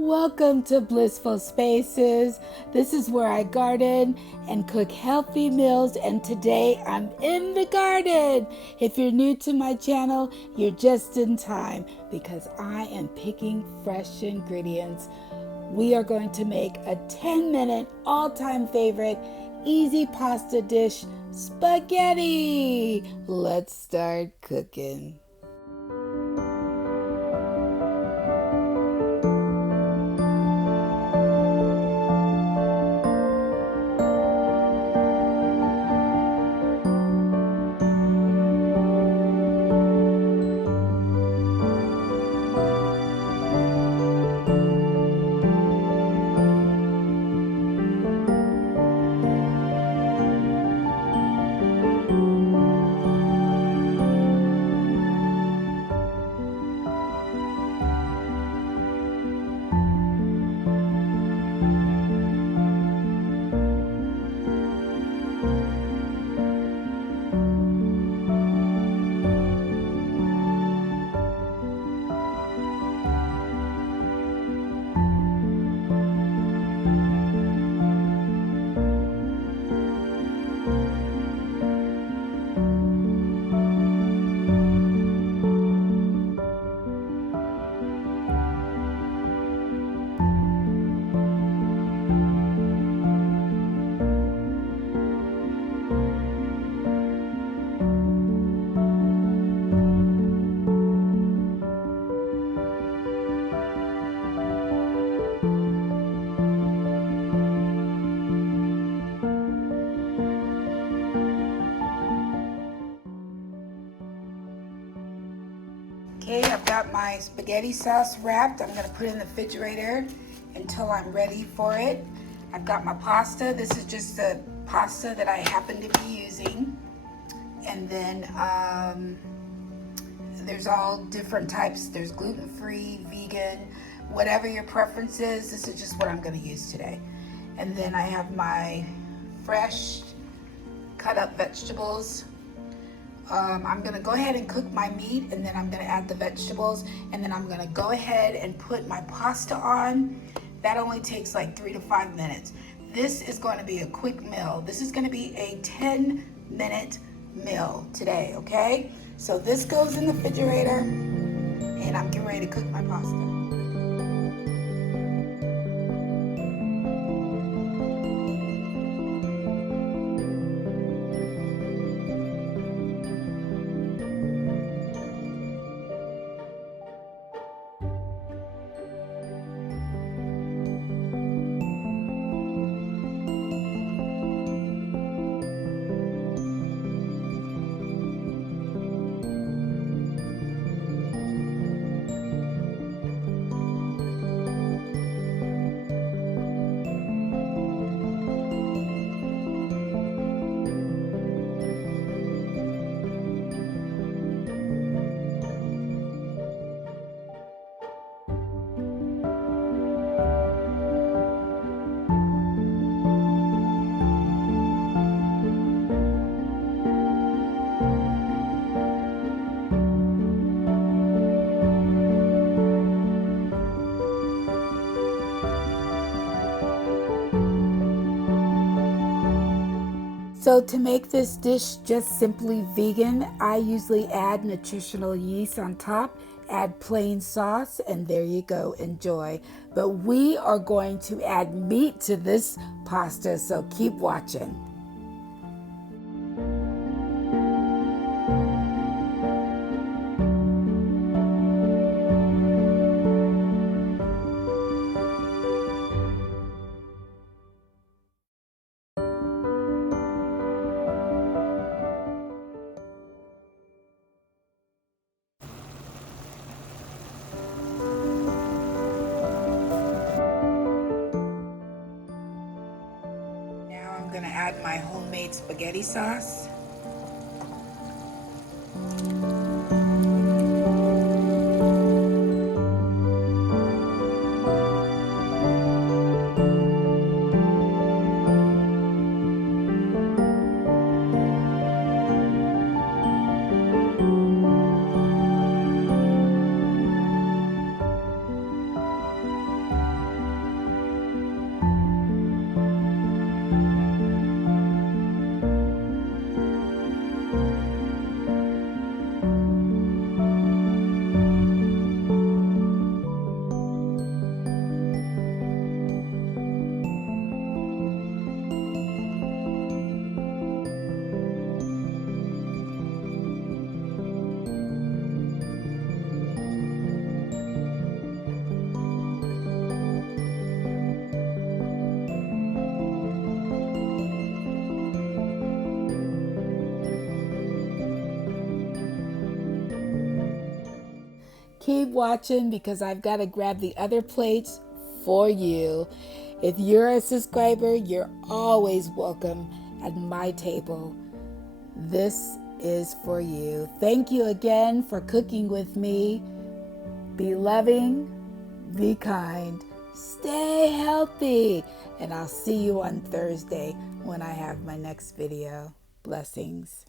Welcome to Blissful Spaces. This is where I garden and cook healthy meals, and today I'm in the garden. If you're new to my channel, you're just in time because I am picking fresh ingredients. We are going to make a 10-minute all-time favorite easy pasta dish, spaghetti. Let's start cooking. Okay, I've got my spaghetti sauce wrapped. I'm gonna put it in the refrigerator until I'm ready for it. I've got my pasta. This is just the pasta that I happen to be using. And then there's all different types. There's gluten-free, vegan, whatever your preference is. This is just what I'm gonna use today. And then I have my fresh cut up vegetables. I'm gonna go ahead and cook my meat, and then I'm gonna add the vegetables, and then I'm gonna go ahead and put my pasta on. That only takes like 3 to 5 minutes. This is going to be a quick meal. This is gonna be a 10-minute meal today, okay? So this goes in the refrigerator, and I'm getting ready to cook my pasta. So to make this dish just simply vegan, I usually add nutritional yeast on top, add plain sauce, and there you go, enjoy. But we are going to add meat to this pasta, so keep watching. I'm gonna add my homemade spaghetti sauce. keep watching because I've got to grab the other plates for you. If you're a subscriber, you're always welcome at my table. This is for you. Thank you again for cooking with me. Be loving, be kind, stay healthy, and I'll see you on Thursday when I have my next video. Blessings.